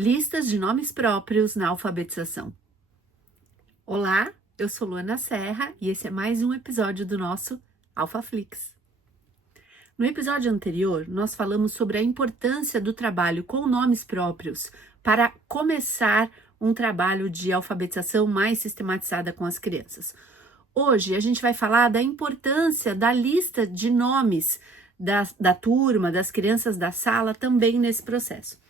Listas de nomes próprios na alfabetização. Olá, eu sou Luana Serra e esse é mais um episódio do nosso AlphaFlix. No episódio anterior, nós falamos sobre a importância do trabalho com nomes próprios para começar um trabalho de alfabetização mais sistematizada com as crianças. Hoje, a gente vai falar da importância da lista de nomes da turma, das crianças da sala também nesse processo.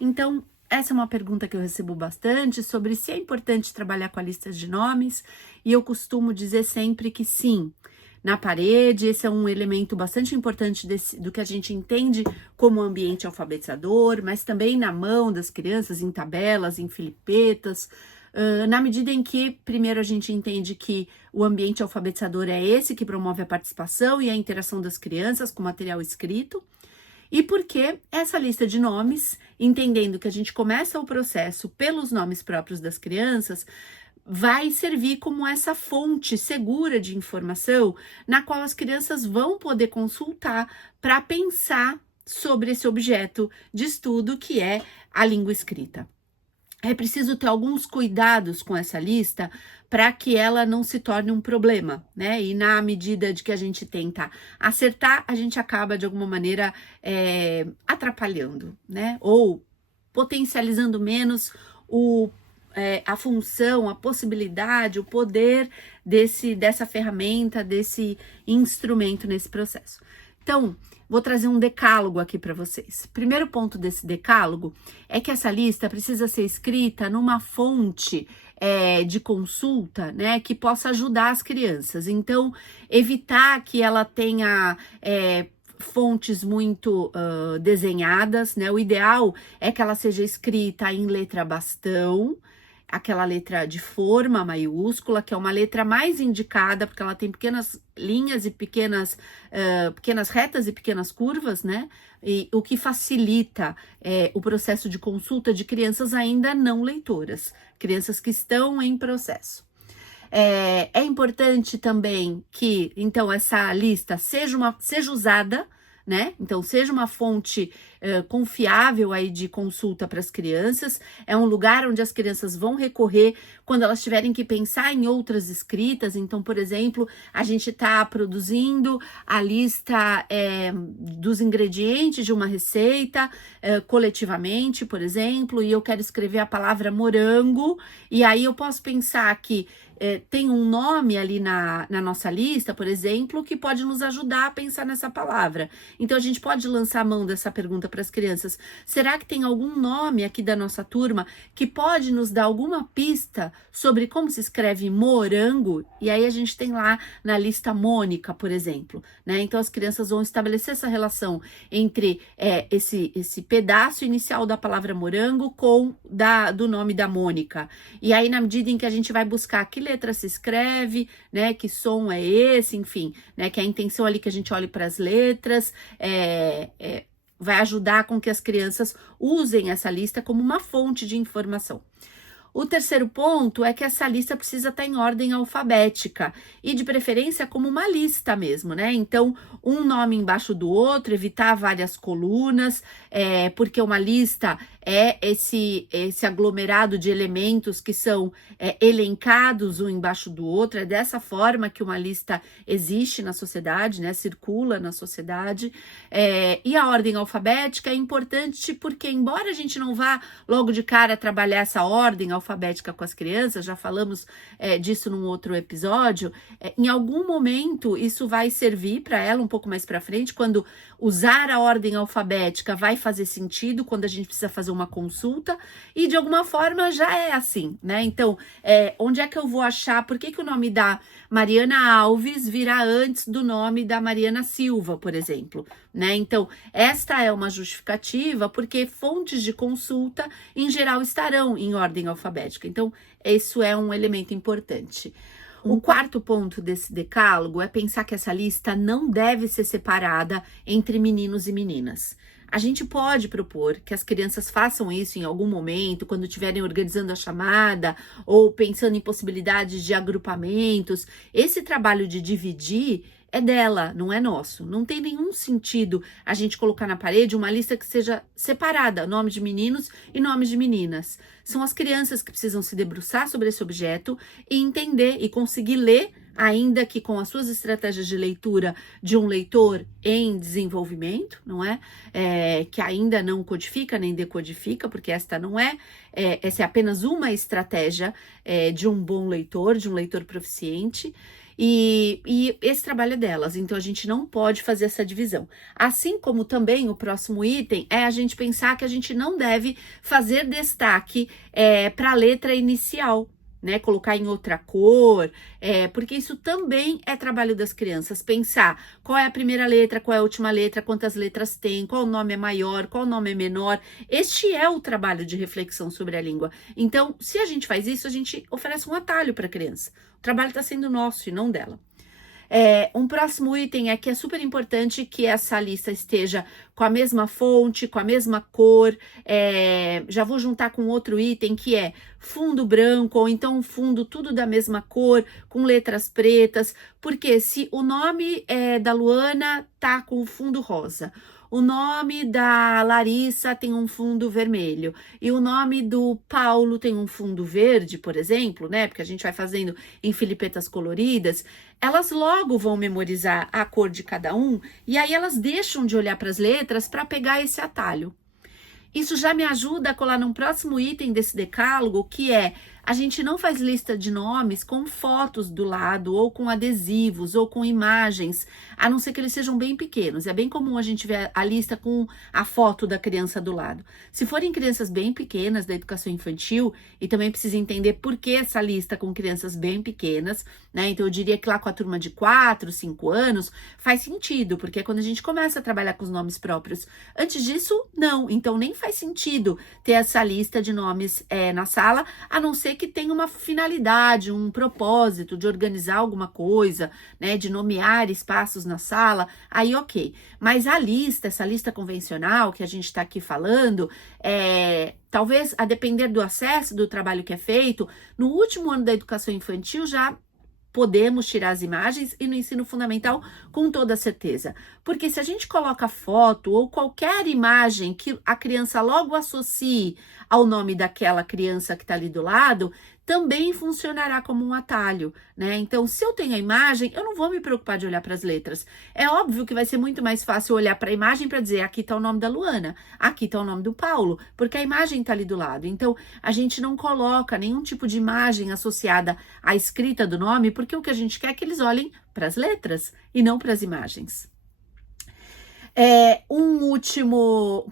Então, essa é uma pergunta que eu recebo bastante sobre se é importante trabalhar com a lista de nomes, e eu costumo dizer sempre que sim. Na parede, esse é um elemento bastante importante do que a gente entende como ambiente alfabetizador, mas também na mão das crianças, em tabelas, em filipetas, na medida em que, primeiro, a gente entende que o ambiente alfabetizador é esse que promove a participação e a interação das crianças com material escrito, e porque essa lista de nomes, entendendo que a gente começa o processo pelos nomes próprios das crianças, vai servir como essa fonte segura de informação na qual as crianças vão poder consultar para pensar sobre esse objeto de estudo que é a língua escrita. É preciso ter alguns cuidados com essa lista para que ela não se torne um problema, né? E na medida de que a gente tenta acertar, a gente acaba de alguma maneira atrapalhando, né? Ou potencializando menos a função, a possibilidade, o poder dessa ferramenta, desse instrumento nesse processo. Então, vou trazer um decálogo aqui para vocês. Primeiro ponto desse decálogo é que essa lista precisa ser escrita numa fonte de consulta, né, que possa ajudar as crianças. Então, evitar que ela tenha fontes muito desenhadas, né? O ideal é que ela seja escrita em letra bastão, aquela letra de forma maiúscula, que é uma letra mais indicada, porque ela tem pequenas linhas e pequenas retas e pequenas curvas, né? E o que facilita o processo de consulta de crianças ainda não leitoras, crianças que estão em processo. É importante também que, então, essa lista seja usada, né? Então, seja uma fonte confiável aí de consulta para as crianças. É um lugar onde as crianças vão recorrer quando elas tiverem que pensar em outras escritas. Então, por exemplo, a gente está produzindo a lista dos ingredientes de uma receita coletivamente, por exemplo, e eu quero escrever a palavra morango, e aí eu posso pensar que tem um nome ali na nossa lista, por exemplo, que pode nos ajudar a pensar nessa palavra. Então, a gente pode lançar a mão dessa pergunta para as crianças. Será que tem algum nome aqui da nossa turma que pode nos dar alguma pista sobre como se escreve morango? E aí a gente tem lá na lista Mônica, por exemplo, né? Então, as crianças vão estabelecer essa relação entre esse pedaço inicial da palavra morango com do nome da Mônica. E aí, na medida em que a gente vai buscar que letra se escreve, né? Que som é esse, enfim, né? Que a intenção ali que a gente olhe para as letras, vai ajudar com que as crianças usem essa lista como uma fonte de informação. O terceiro ponto é que essa lista precisa estar em ordem alfabética e, de preferência, como uma lista mesmo, né? Então, um nome embaixo do outro, evitar várias colunas, porque uma lista é esse aglomerado de elementos que são elencados um embaixo do outro. É dessa forma que uma lista existe na sociedade, né? Circula na sociedade. E a ordem alfabética é importante porque, embora a gente não vá logo de cara trabalhar essa ordem alfabética com as crianças, já falamos disso num outro episódio, em algum momento isso vai servir para ela um pouco mais para frente, quando usar a ordem alfabética vai fazer sentido, quando a gente precisa fazer uma consulta, e de alguma forma já é assim, né? Então, onde é que eu vou achar, por que o nome da Mariana Alves virá antes do nome da Mariana Silva, por exemplo, né? Então, esta é uma justificativa porque fontes de consulta, em geral, estarão em ordem alfabética. Então, isso é um elemento importante. O quarto ponto desse decálogo é pensar que essa lista não deve ser separada entre meninos e meninas. A gente pode propor que as crianças façam isso em algum momento, quando estiverem organizando a chamada ou pensando em possibilidades de agrupamentos. Esse trabalho de dividir é dela, não é nosso. Não tem nenhum sentido a gente colocar na parede uma lista que seja separada, nome de meninos e nomes de meninas. São as crianças que precisam se debruçar sobre esse objeto e entender e conseguir ler, ainda que com as suas estratégias de leitura de um leitor em desenvolvimento, não é? Que ainda não codifica nem decodifica, porque esta não essa é apenas uma estratégia de um bom leitor, de um leitor proficiente. E esse trabalho é delas, então a gente não pode fazer essa divisão. Assim como também o próximo item é a gente pensar que a gente não deve fazer destaque para a letra inicial, né? Colocar em outra cor, porque isso também é trabalho das crianças. Pensar qual é a primeira letra, qual é a última letra, quantas letras tem, qual nome é maior, qual nome é menor. Este é o trabalho de reflexão sobre a língua. Então, se a gente faz isso, a gente oferece um atalho para a criança. O trabalho está sendo nosso e não dela. Um próximo item é que é super importante que essa lista esteja com a mesma fonte, com a mesma cor. Já vou juntar com outro item que é fundo branco, ou então fundo tudo da mesma cor, com letras pretas, porque se o nome da Luana tá com o fundo rosa, o nome da Larissa tem um fundo vermelho e o nome do Paulo tem um fundo verde, por exemplo, né? Porque a gente vai fazendo em filipetas coloridas, elas logo vão memorizar a cor de cada um e aí elas deixam de olhar para as letras para pegar esse atalho. Isso já me ajuda a colar num próximo item desse decálogo, que é a gente não faz lista de nomes com fotos do lado, ou com adesivos, ou com imagens, a não ser que eles sejam bem pequenos. É bem comum a gente ver a lista com a foto da criança do lado. Se forem crianças bem pequenas da educação infantil, e também precisa entender por que essa lista com crianças bem pequenas, né? Então eu diria que lá com a turma de 4, 5 anos, faz sentido, porque é quando a gente começa a trabalhar com os nomes próprios. Antes disso, não. Então nem faz sentido ter essa lista de nomes na sala, a não ser que tenha uma finalidade, um propósito de organizar alguma coisa, né, de nomear espaços na sala, aí ok. Mas a lista, essa lista convencional que a gente está aqui falando, talvez a depender do acesso do trabalho que é feito, no último ano da educação infantil já podemos tirar as imagens e no ensino fundamental com toda certeza. Porque se a gente coloca foto ou qualquer imagem que a criança logo associe ao nome daquela criança que está ali do lado, também funcionará como um atalho, né? Então, se eu tenho a imagem, eu não vou me preocupar de olhar para as letras. É óbvio que vai ser muito mais fácil olhar para a imagem para dizer aqui está o nome da Luana, aqui está o nome do Paulo, porque a imagem está ali do lado. Então, a gente não coloca nenhum tipo de imagem associada à escrita do nome, porque o que a gente quer é que eles olhem para as letras e não para as imagens.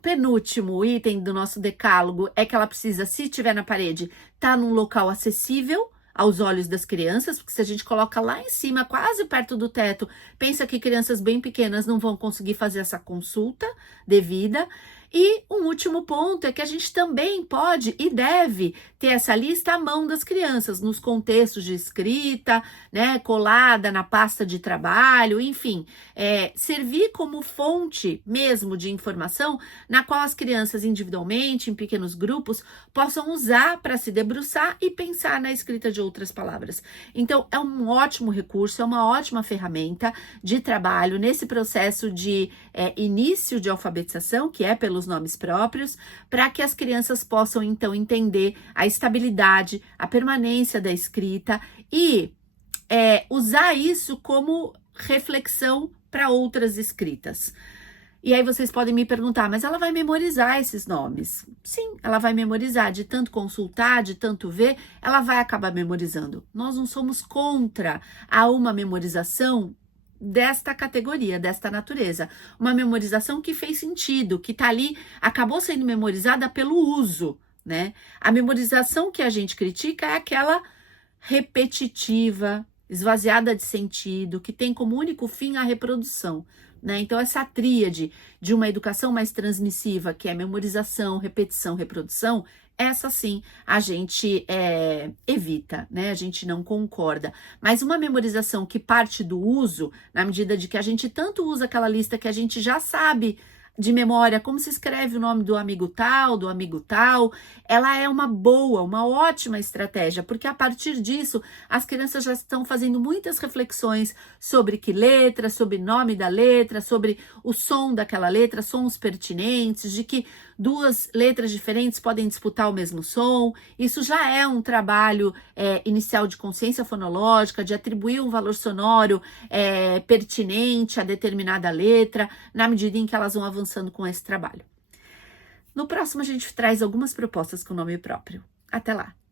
Penúltimo item do nosso decálogo é que ela precisa, se estiver na parede, estar num local acessível aos olhos das crianças, porque se a gente coloca lá em cima, quase perto do teto, pensa que crianças bem pequenas não vão conseguir fazer essa consulta devida. E um último ponto é que a gente também pode e deve ter essa lista à mão das crianças, nos contextos de escrita, né, colada na pasta de trabalho, enfim, servir como fonte mesmo de informação na qual as crianças individualmente, em pequenos grupos, possam usar para se debruçar e pensar na escrita de outras palavras. Então, é um ótimo recurso, é uma ótima ferramenta de trabalho nesse processo de início de alfabetização, que é pelos nomes próprios, para que as crianças possam então entender a estabilidade, a permanência da escrita e usar isso como reflexão para outras escritas. E aí vocês podem me perguntar, mas ela vai memorizar esses nomes? Sim, ela vai memorizar, de tanto consultar, de tanto ver, ela vai acabar memorizando. Nós não somos contra uma memorização desta categoria, desta natureza. Uma memorização que fez sentido, que tá ali, acabou sendo memorizada pelo uso, né? A memorização que a gente critica é aquela repetitiva, esvaziada de sentido, que tem como único fim a reprodução, né? Então, essa tríade de uma educação mais transmissiva, que é memorização, repetição, reprodução, essa sim a gente evita, né? A gente não concorda. Mas uma memorização que parte do uso, na medida de que a gente tanto usa aquela lista que a gente já sabe de memória como se escreve o nome do amigo tal, ela é uma ótima estratégia, porque a partir disso as crianças já estão fazendo muitas reflexões sobre que letra, sobre nome da letra, sobre o som daquela letra, sons pertinentes, de que duas letras diferentes podem disputar o mesmo som. Isso já é um trabalho inicial de consciência fonológica, de atribuir um valor sonoro pertinente a determinada letra, na medida em que elas vão avançando com esse trabalho. No próximo, a gente traz algumas propostas com nome próprio. Até lá!